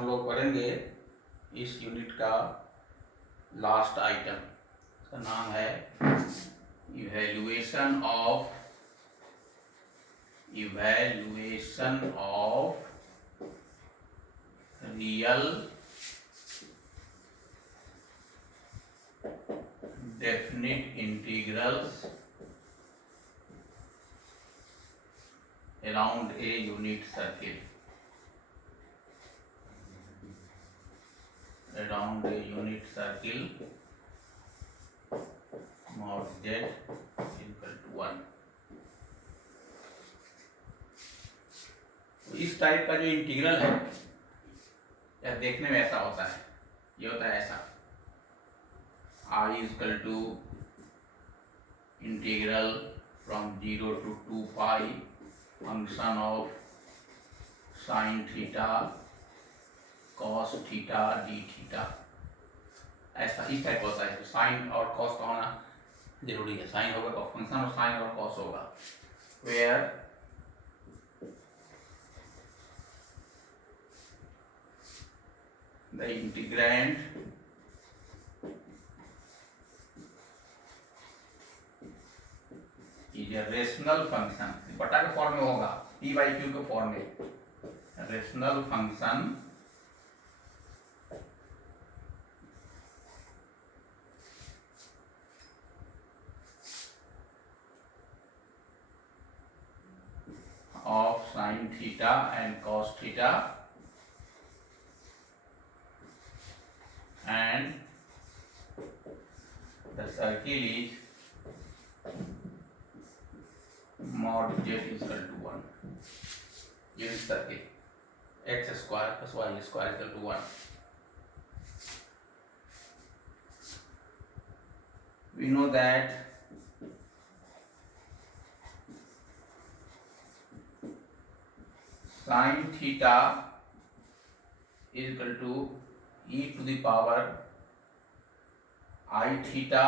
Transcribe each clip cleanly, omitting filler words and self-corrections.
हम लोग पढ़ेंगे इस यूनिट का लास्ट आइटम। इसका नाम है evaluation of real definite integrals around a unit circle mod z equal to 1। तो इस टाइप का जो इंटीग्रल है यह देखने में ऐसा होता है, ये होता है ऐसा I equal to integral from 0 to 2 pi function of sine theta cos theta d theta, ऐसा इस टाइप होता है। तो साइन और कॉस का होना जरूरी है, साइन होगा तो फंक्शन और साइन और कॉस होगा। Where the integrand is a rational function, बटा के फॉर्म में होगा, पी बाई क्यू के फॉर्म में, rational function of sin theta and cos theta and the circle is mod z is equal to 1। unit circle x square plus y square is equal to 1। we know that sin theta is equal to e to the power I theta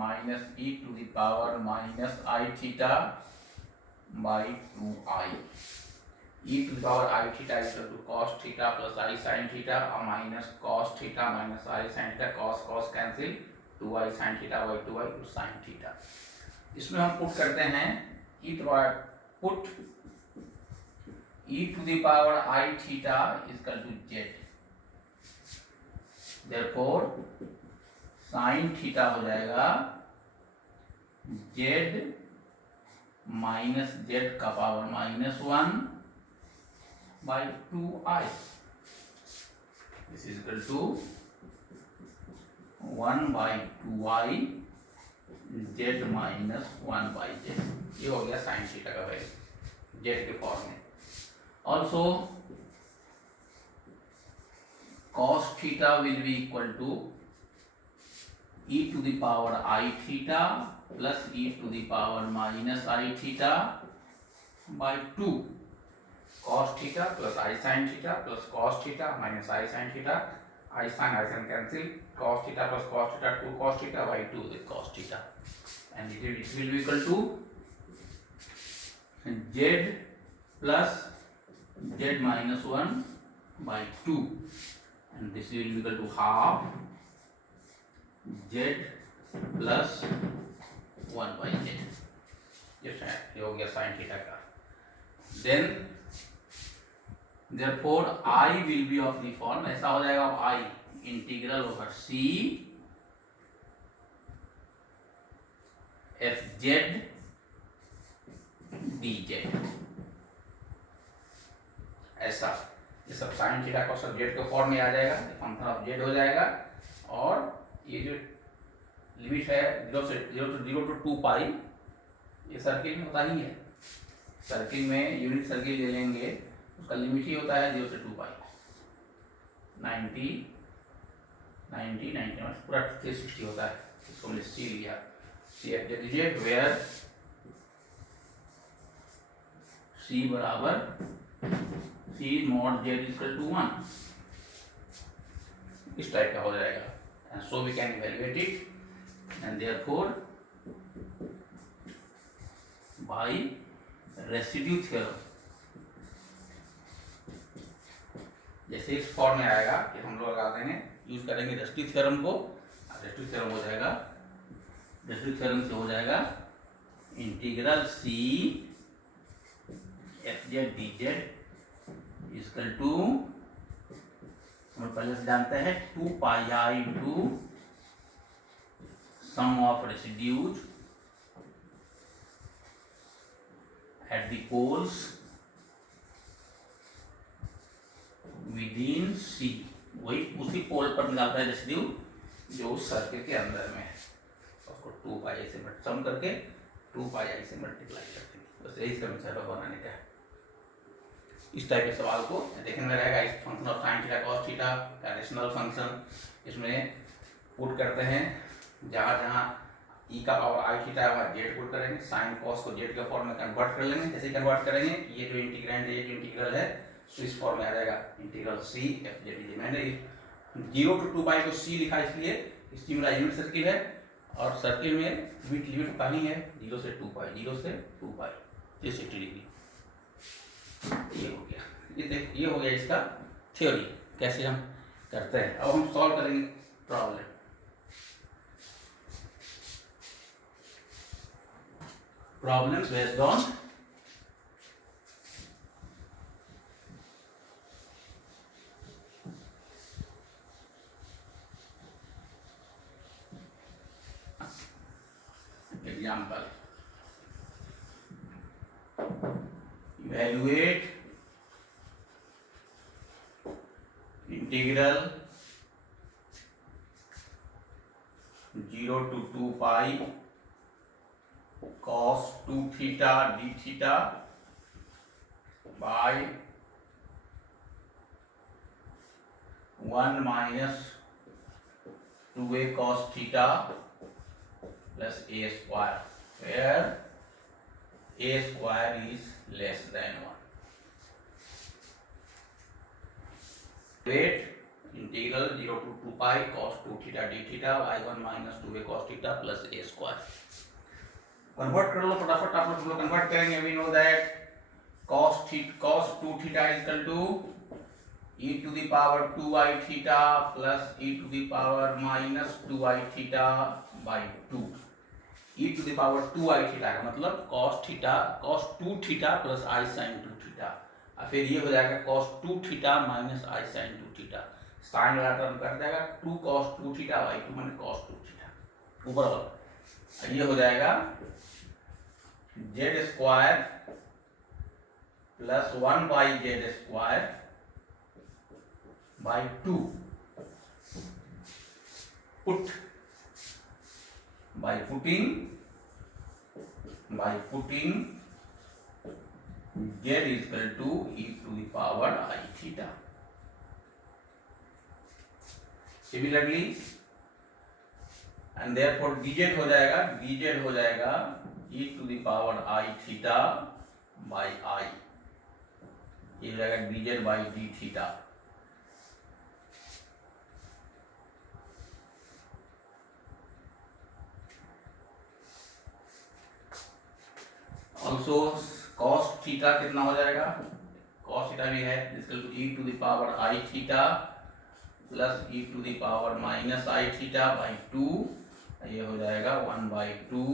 minus e to the power minus I theta by 2i। e to the power I theta is equal to cos theta plus I sin theta or minus cos theta minus I sin theta, cos cancel, 2i sin theta by 2i to sin theta। इसमें हम put करते हैं put e to the power I theta is equal to z, therefore sin theta हो जाएगा z minus z का power -1 by 2i, this is equal to 1 by 2i z minus 1 by z। ये हो गया sin theta का value z के form में। Also cos theta will be equal to e to the power I theta plus e to the power minus I theta by 2। cos theta plus I sin theta plus cos theta minus I sin theta, I sin cancel, cos theta plus cos theta 2 cos theta by 2 with cos theta, and it will be equal to z plus z minus 1 by 2, and this will be equal to half z plus 1 by z। ये हो गया sin theta का। Then therefore I will be of the form, ऐसा हो जाएगा अब I integral over c f z dz, ऐसा ये सब साइन थीटा को सब जेड के फॉर्म में आ जाएगा, फंक्शन ऑफ जेड हो जाएगा। और ये जो लिमिट है 0 to 2 पाई, ये सर्किल में होता ही है, सर्किल में यूनिट सर्किल ले लेंगे उसका लिमिट ही होता है 0 से 2 पाई, 90 पूरा 360 होता है। इसको हमने सी लिया, सी एफ जेड वेयर सी बराबर C mod z is equal to 1, इस टाइप का हो जाएगा। and so we can evaluate it, and therefore by residue theorem जैसे इस फॉर्म में आएगा कि हम लोग लगा देंगे, यूज करेंगे रेस्टिव थ्योरम को। रेस्टिव थ्योरम हो जाएगा, रेस्टिव थ्योरम से हो जाएगा integral C F Z D Z equal to, हम पहले से जानते हैं 2 pi I into sum of residues at the poles within C। वही उसी पोल पर निकालता है रेसिड्यू जो उस सर्किल के अंदर में है, उसको 2 पाई से सम करके 2 पाई से मल्टीप्लाई कर देंगे। बस यही इसका मेथड बनाने का है। इस टाइप के सवाल को देखने में रहेगा। इस function of sine theta cos theta का रेशनल फंक्शन इसमें पुट करते हैं, जहाँ जहाँ ई का पावर आई थीटा है वहाँ जेड पुट करेंगे, साइन कॉस को जेड के फॉर्म में कन्वर्ट कर लेंगे। जैसे कन्वर्ट करेंगे ये जो इंटीग्रेंड है, ये जो इंटीग्रल है इस फॉर्म में आ जाएगा integral C F Z d. मैंने 0 to 2 पाई को सी लिखा इसलिए इसकी मेरा यूनिट सर्किल है और सर्किल में लिमिट पानी है 0 से 2 पाई, 0 से 2 पाई 360 डिग्री। ये हो गया, ये देख, ये हो गया इसका थ्योरी कैसे हम करते हैं। अब हम सॉल्व करेंगे problem. Problems based on example. Evaluate integral 0 to 2 pi cos 2 theta d theta by 1 minus 2a cos theta plus a square, where a square is less than 1. Wait, integral 0 to 2 pi cos 2 theta d theta by 1 minus 2a cos theta plus a square. Convert कर लो फटाफट, आप लोग convert करेंगे। We know that cos 2 theta is equal to e to the power 2i theta plus e to the power minus 2i theta by 2। e to the power 2i theta का मतलब cos 2 theta plus i sin 2 theta, और फिर ये हो जाएगा cos 2 theta minus i sin 2 theta। Sign वाला term कर देगा 2 cos 2 theta by 2 माने cos 2 theta ऊपर वाला। ये हो जाएगा Z square plus 1 by z square by 2 put by putting z is equal to e to the power I theta। Similarly, and therefore dz हो जाएगा e to the power I theta by I, ये हो जाएगा dz by d theta। Also cos theta कितना हो जाएगा, cos theta भी है equal to e to the power I theta plus e to the power minus I theta by 2, ये हो जाएगा 1 by 2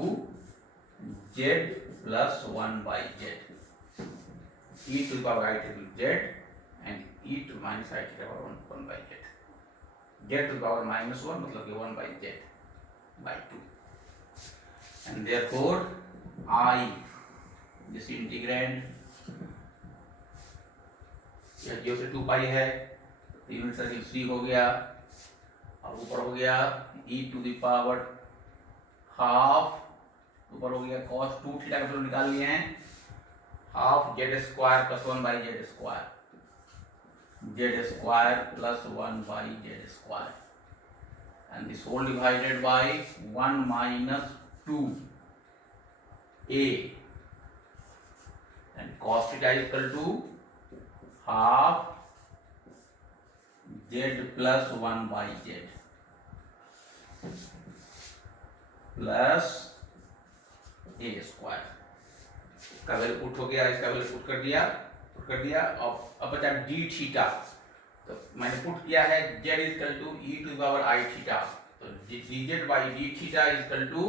z plus 1 by z, e to the power I theta z and e to minus I theta power 1 by z, z to the power minus 1 मतलब कि 1 by z by 2, and therefore I this integrand यह 0 से 2 पाई है, unit circle C हो गया और ऊपर हो गया e to the power half, ऊपर हो गया cos 2 थीटा का वैल्यू निकाल लिए हैं, half z square plus 1 by z square, z square plus 1 by z square, and this whole divided by 1 minus 2 a, and cos theta is equal to half z plus 1 by z plus a square. इसका value put हो गया, इसका value put कर दिया अब बचा d theta, तो तो मैंने पुट किया है z equal to e to the power i theta, तो dz by d theta equal to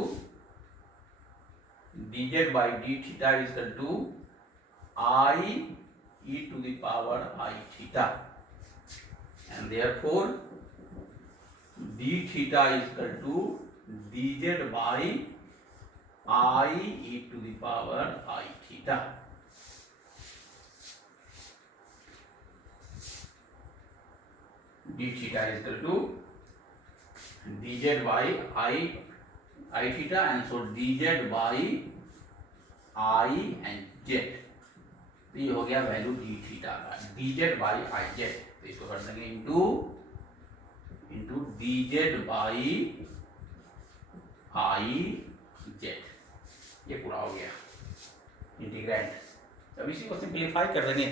dz by d theta equal to I e to the power I theta, and therefore d theta is equal to dz by I e to the power I theta. D theta is equal to dz by I theta, and so dz by I and z, तो ये हो गया value D theta का, D Z by I Z, तो इसको कर देंगे into D Z by I Z, ये पूरा हो गया इंटीग्रेंड। अब इसी को सिंप्लीफाई कर देंगे,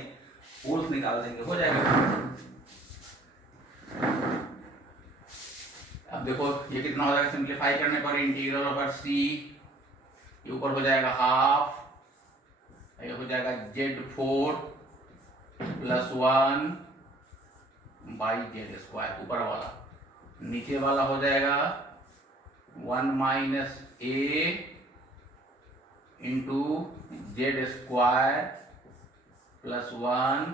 पोल्स निकाल देंगे, हो जाएगा। अब देखो ये कितना हो जाएगा सिंप्लीफाई करने पर, इंटीग्रल ओवर सी, ये ऊपर हो जाएगा हाफ, ये हो जाएगा z4 plus 1 by z square ऊपर वाला, नीचे वाला हो जाएगा 1 minus A into Z square plus 1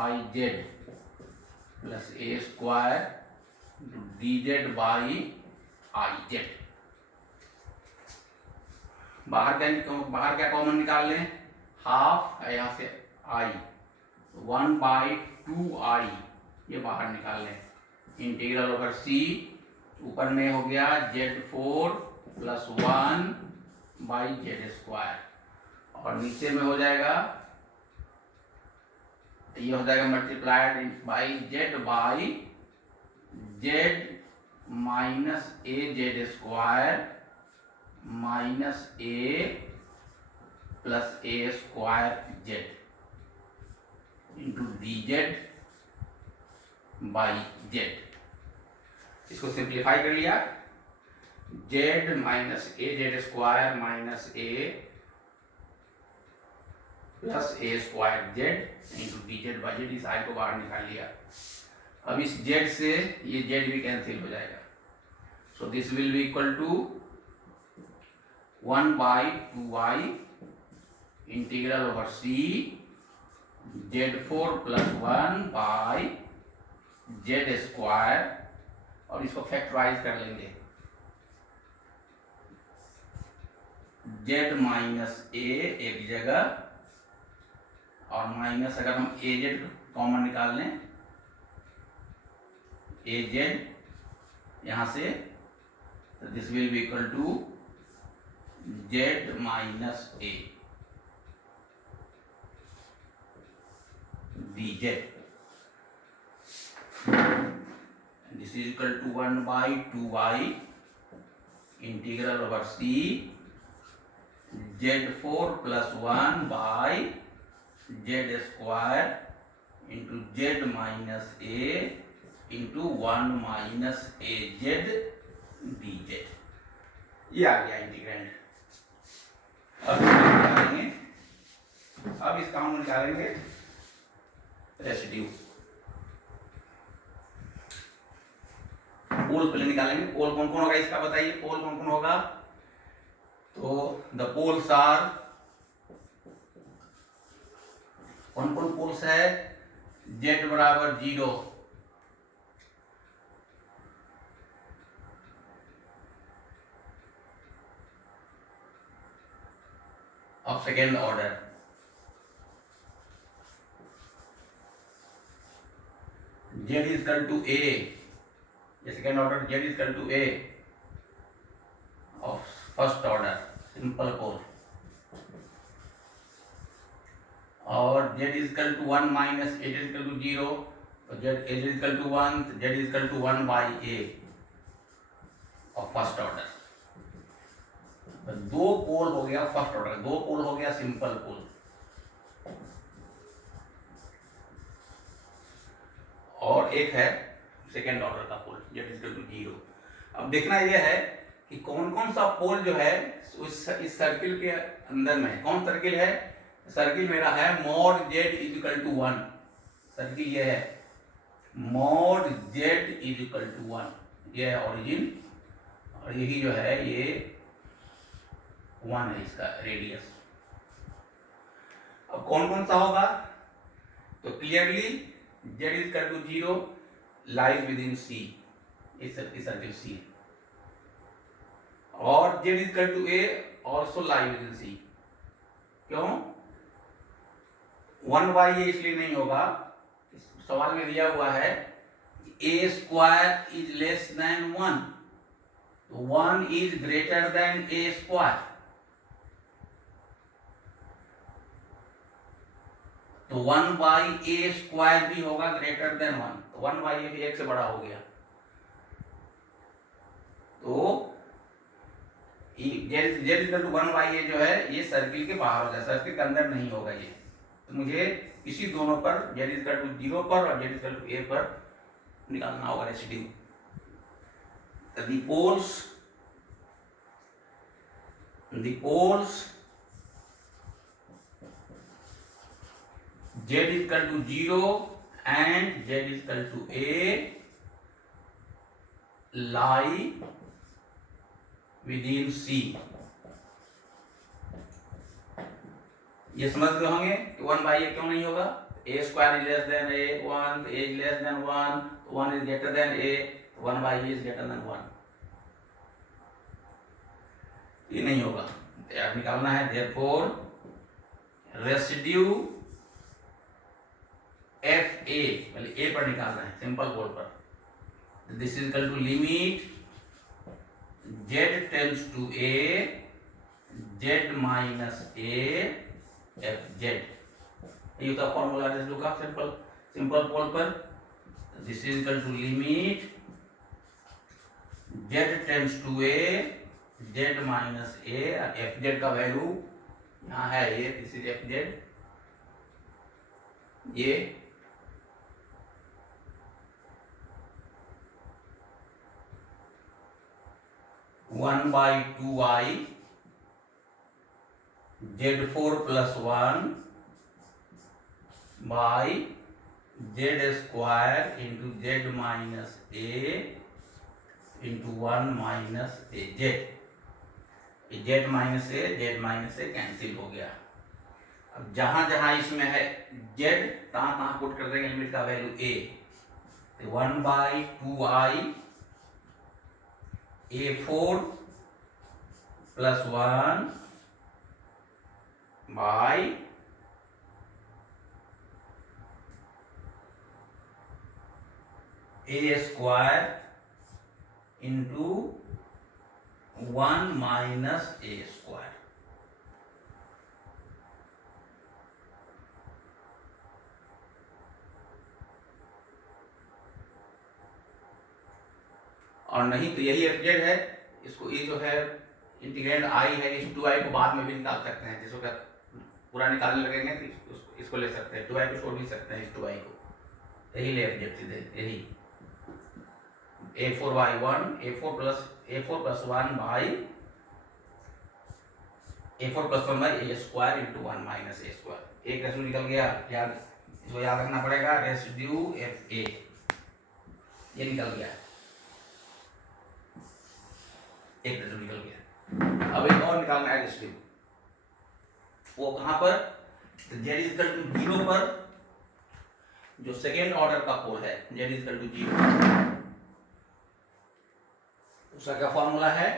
by Z plus A square D Z by I Z. बाहर क्या कॉमन निकाल लें, हाफ है यहाँ से आई, 1 बाई 2i ये बाहर निकाल लें, इंटीग्रल ओवर सी, ऊपर में हो गया z4 plus 1 by z square, और नीचे में हो जाएगा, ये हो जाएगा multiplied by Z minus A Z square minus A plus A square Z into D Z by Z. इसको सिंप्लीफाई कर लिया, Z minus A Z square minus A plus A square Z into D Z by Z, इस आई को बाहर निकाल लिया। अब इस जेड से ये जेड भी कैंसिल हो जाएगा, so this will be equal to 1 by 2i integral over C z4 plus 1 by z square, और इसको फैक्टराइज कर लेंगे, z माइनस ए एक जगह, और माइनस अगर हम ए जेड कॉमन निकाल लें, ए जेड यहाँ से, तो this will be equal to z minus a dz, this is equal to 1 by 2y integral over c z4 plus 1 by z square into z minus a into 1 minus a z dz, ये आ गया integrand. अब इसका हम निकालेंगे residue, पोल पहले निकालेंगे। पोल कौन कौन होगा इसका बताइए, पोल कौन कौन होगा, तो द पोल्स आर, कौन कौन पोल्स है, z बराबर 0, of second order, z is equal to a, the second order z is equal to a of first order simple pole, और z is equal to 1 minus a is equal to 0, तो z is equal to 1, z is equal to 1 by a of first order। दो पोल हो गया first order, दो पोल हो गया simple पोल, और एक है सेकेंड ऑर्डर का पोल z इज इक्वल टू 0। अब देखना यह है कि कौन कौन सा पोल जो है इस सर्किल के अंदर में, कौन सर्किल है, सर्किल मेरा है mod z is equal to 1, circle ये है mod z is equal to 1, ये है ओरिजिन, और यही जो है ये 1 है इसका रेडियस। अब कौन कौन सा होगा, तो clearly z is equal to 0 lies within C, इस सर्किल सी, और z is equal to a also lie within C. क्यों 1/a इसलिए नहीं होगा, सवाल में दिया हुआ है a square is less than 1, तो 1 is greater than a square, तो 1/a स्क्वायर भी होगा ग्रेटर देन 1, तो 1/a भी 1 से बड़ा हो गया, तो z इक्वल टू 1/a जो है ये सर्किल के बाहर हो जाए, सर्किल के अंदर नहीं होगा ये। तो मुझे इसी दोनों पर z इक्वल टू 0 पर और z इक्वल टू a पर निकालना होगा residue. the poles z equal to 0 and z equal to a lie within C। ये समझ गए होंगे कि 1/a क्यों नहीं होगा, a square is less than a, 1 a is less than 1, 1 is greater than a, 1/a is greater than 1, ये नहीं होगा, तो यार निकालना है। therefore रेसिड्यू fa पहले a पर निकालना है, सिंपल पोल पर, this is equal to limit z tends to a z minus a f z, ये होता फॉर्मूला रेसिड्यू का सिंपल पोल पर। This is equal to limit z tends to a z minus a, f z का value यहाँ है ये, this is f z, ये 1/2i z4 plus 1 by z square into z minus a into 1 minus a z, z minus A cancel हो गया। अब जहां जहां इसमें है z तहां तहां पुट कर देंगे लिमिट का वैल्यू a, तो 1/2i a4 plus 1 by a square into 1 minus a square। और नहीं तो यही एफ जेड है, इसको ये जो है इंटीग्रेंड आई है, इस 2i को बाद में भी निकाल सकते हैं, जिसको क्या पूरा निकालने लगेंगे तो इसको ले सकते हैं, 2i को छोड़ भी सकते हैं, इस 2i को यही ले एफ जेड सीधे, यही a4/1 a4 plus 1 by a4 plus 1 by a square into 1 minus a square। एक रेसिड्यू निकल गया, याद इसको याद रखना पड़ेगा, रेसिड्यू एफ ए ये निकल गया, एक रेसिड्यू निकल गया। अब एक और निकालना है रेसिड्यू, वो कहां पर, तो z इज इक्वल टू 0 पर जो सेकेंड ऑर्डर का पोल है, z इज इक्वल टू 0, उसका क्या फॉर्मूला है,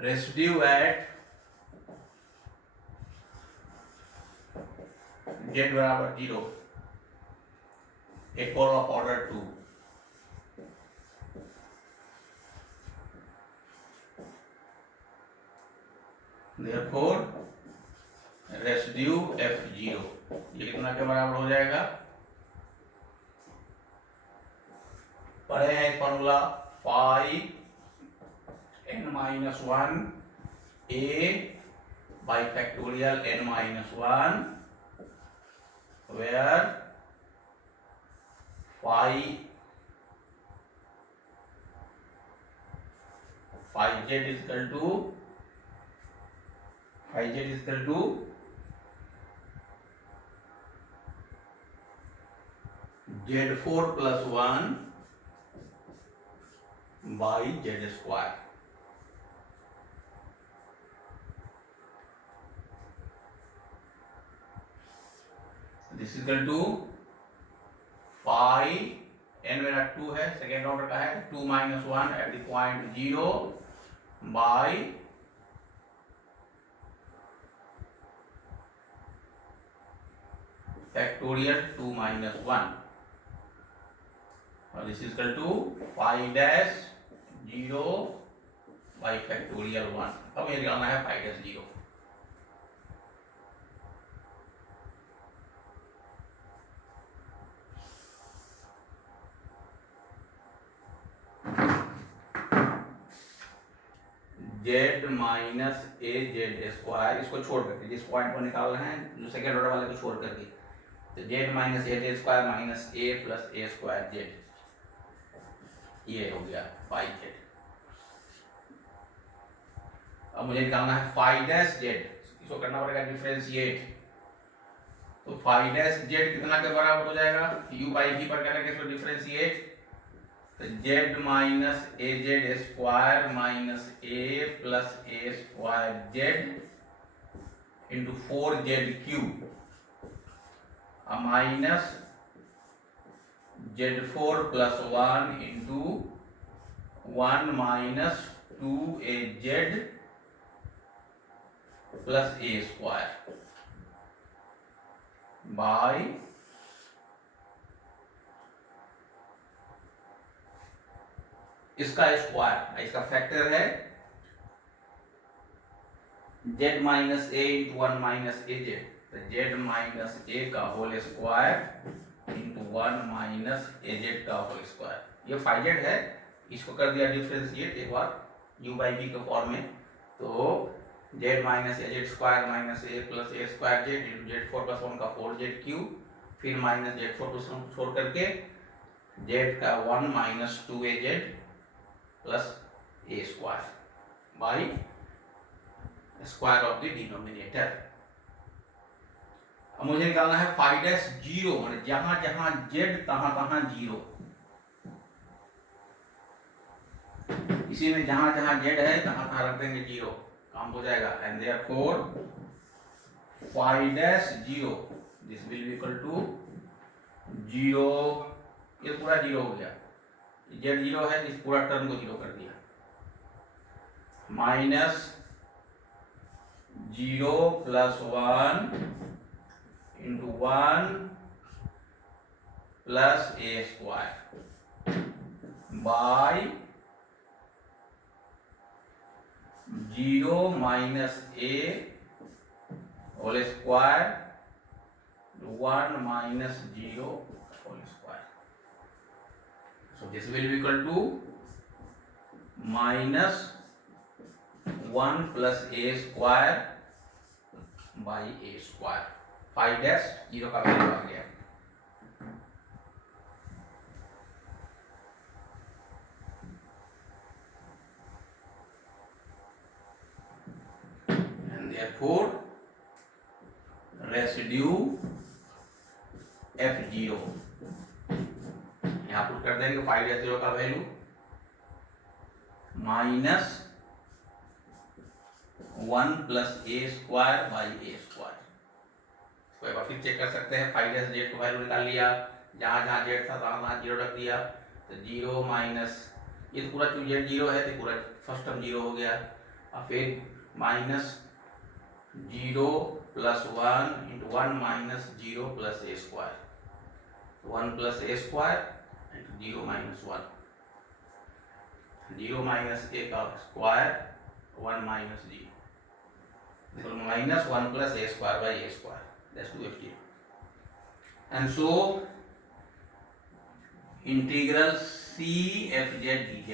रेसिड्यू एट z बराबर 0 a pole of order 2, therefore residue f0 ये कितना के बराबर हो जाएगा, पढ़े हैं formula 5n-1 a by factorial n-1 where 5z is equal to 5z is equal to Z4 plus 1 by z square. This equal to five, n मेरा 2 है, सेकेंड ऑर्डर का है, 2 minus 1 at the point 0 by factorial 2 minus 1, और this is equal to 5 dash 0 by factorial 1। अब मुझे निकालना है 5 dash 0। Z minus ए Z square, इसको छोड़ करके, जिस पॉइंट को निकाल रहे हैं जो सेकेंड ऑर्डर वाले को छोड़ करके, तो Z minus A Z square minus A plus A square Z, ये हो गया 5z। अब मुझे निकालना है 5 डैश जेड, इसको करना पड़ेगा डिफरेंशिएट। तो 5 डैश जेड कितना के बराबर हो जाएगा, u बाई v पर करेंगे इसको डिफरेंशिएट, तो Z minus A Z square minus A plus A square Z into 4z cube minus Z4 plus 1 into 1 minus 2az plus A square by इसका स्क्वायर, इसका फैक्टर है z माइनस ए into 1 minus ए Z, तो z minus A का whole square into 1 minus ए Z का whole square. ये 5z है, इसको कर दिया डिफरेंशिएट एक बार u बाई v के फॉर्म में, तो z minus A Z square minus A plus A square Z into Z4 plus 1 का 4z क्यूब, फिर माइनस Z4 प्लस 1 छोड़ करके z का 1 minus 2az plus A square by square of the denominator. अब मुझे निकालना है 5 डैश 0, मतलब जहां जहां z तहां तहां 0, इसी में जहां जहां z है तहां तहां रख देंगे 0, काम हो जाएगा। And therefore 5 dash 0 this will be equal to 0, ये पूरा 0 हो गया, z 0 है, इस पूरा टर्म को 0 कर दिया, minus 0 plus 1 into 1 plus A square by 0 minus a whole square 1 minus 0 whole square. So this will be equal to minus 1 plus a square by a square। 5 dash 0 का वैल्यू आ गया। And therefore residue F0 यहाँ put कर देंगे 5 dash 0 का value minus 1 plus A square by A square. एक बार फिर check कर सकते हैं, 5 डैश जेड को वैल्यू निकाल लिया, जहां जहां जेड था तहां तहां 0 रख दिया, तो 0 माइनस ये तो पूरा जेड 0 है तो पूरा फर्स्ट टर्म 0 हो गया, और फिर minus 0 plus 1 into 1 minus 0 plus A square, 1 plus A square into 0 minus 1, 0 minus A का square 1 minus 0, minus 1 plus A square by A square, that's 2f0। and so integral c f z dz,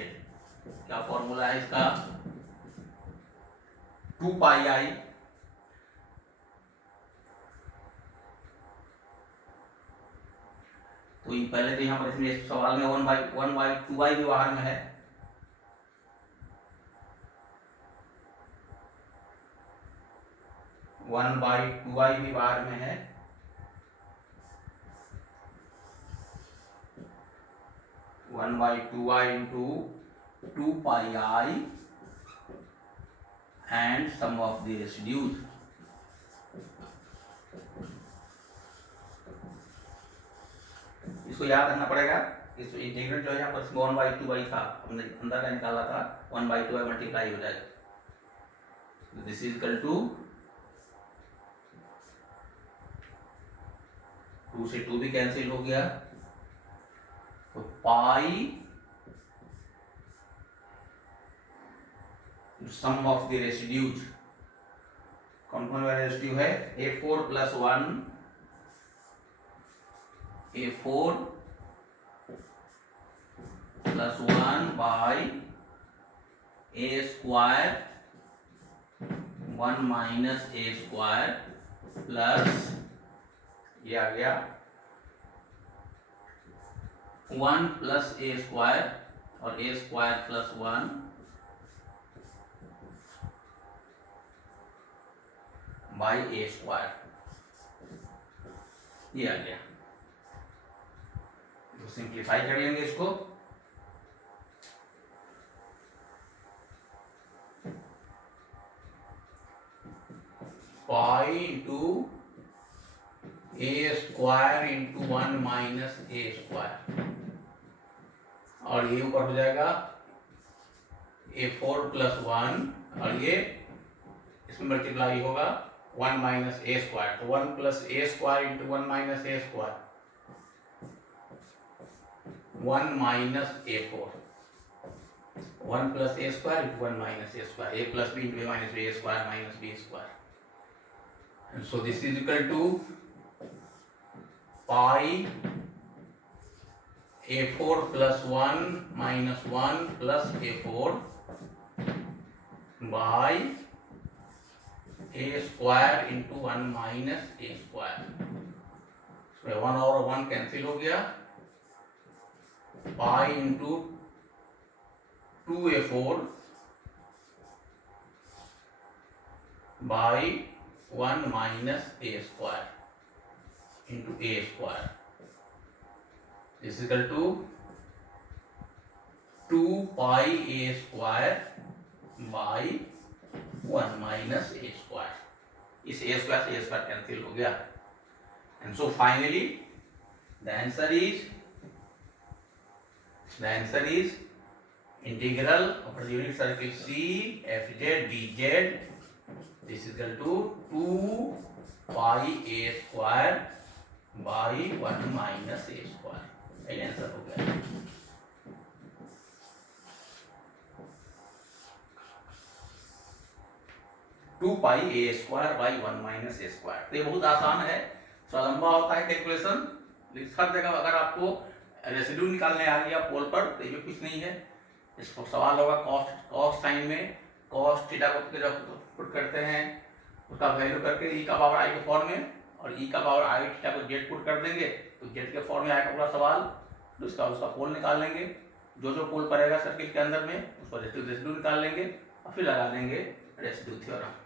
क्या formula है इसका, 2 pi आई तो ये पहले तो यहाँ पर इसमें सवाल में 1/2 भी बाहर में है, वन बाई 2i भी बाहर में है, 1/2i into 2 pi I and sum of the residues. इसको याद रखना पड़ेगा। इस इंटीग्रल जो है यहाँ पर 1/2i था, हमने अंदर का निकाला था, 1/2i मल्टीप्लाई हो जाएगा। दिस इज इक्वल टू 2 से 2 भी कैंसिल हो गया, तो पाई सम ऑफ द रेसिड्यूज। कौन कौन वाला रेसिड्यू है? a4 plus 1, a4 plus 1 by a square 1 minus a square plus ये आ गया 1 प्लस a स्क्वायर और a square plus 1 by a square, ये आ गया। तो सिंप्लीफाई कर लेंगे इसको। Pi into A square into 1 minus a square, और ये ऊपर हो जाएगा a4 प्लस 1 और ये इसमें मल्टीप्लाई होगा 1 माइनस ए स्क्वायर, तो 1 plus A square into 1 minus a square, 1 minus a4, 1 plus A square into 1 minus a square, a plus b into a minus b square minus b square, and so this is equal to pi a4 plus 1 minus 1 plus a4 by a square into 1 minus a square। इसमें 1 और 1 cancel हो गया, pi into 2a4 by 1 minus a square into a square is equal to 2 pi a square by 1 minus a square। इस a square से a square cancel हो गया, and so finally the answer is integral over the unit circle C fz dz, this is equal to 2 pi a square by 1 minus a square। यही answer हो गया। Two pi a square by 1 minus a square. तो ये बहुत आसान है, थोड़ा लंबा होता है कैलकुलेशन, लेकिन हर जगह अगर आपको रेसिड्यू निकालने आ गया पोल पर तो ये कुछ नहीं है। इसको सवाल होगा कॉस्ट साइन में कॉस्ट थीटा को पुट करते हैं, उसका वैल्यू करके ई का पावर आई के फॉर्म में, और ई का पावर आई थीटा को जेड पुट कर देंगे तो जेड के फॉर्म में आएगा पूरा सवाल, तो उसका पोल निकाल लेंगे, जो पोल पड़ेगा सर्किल के अंदर में उसको रेसिड्यू निकाल लेंगे और फिर लगा देंगे रेसिड्यू थ्योरम।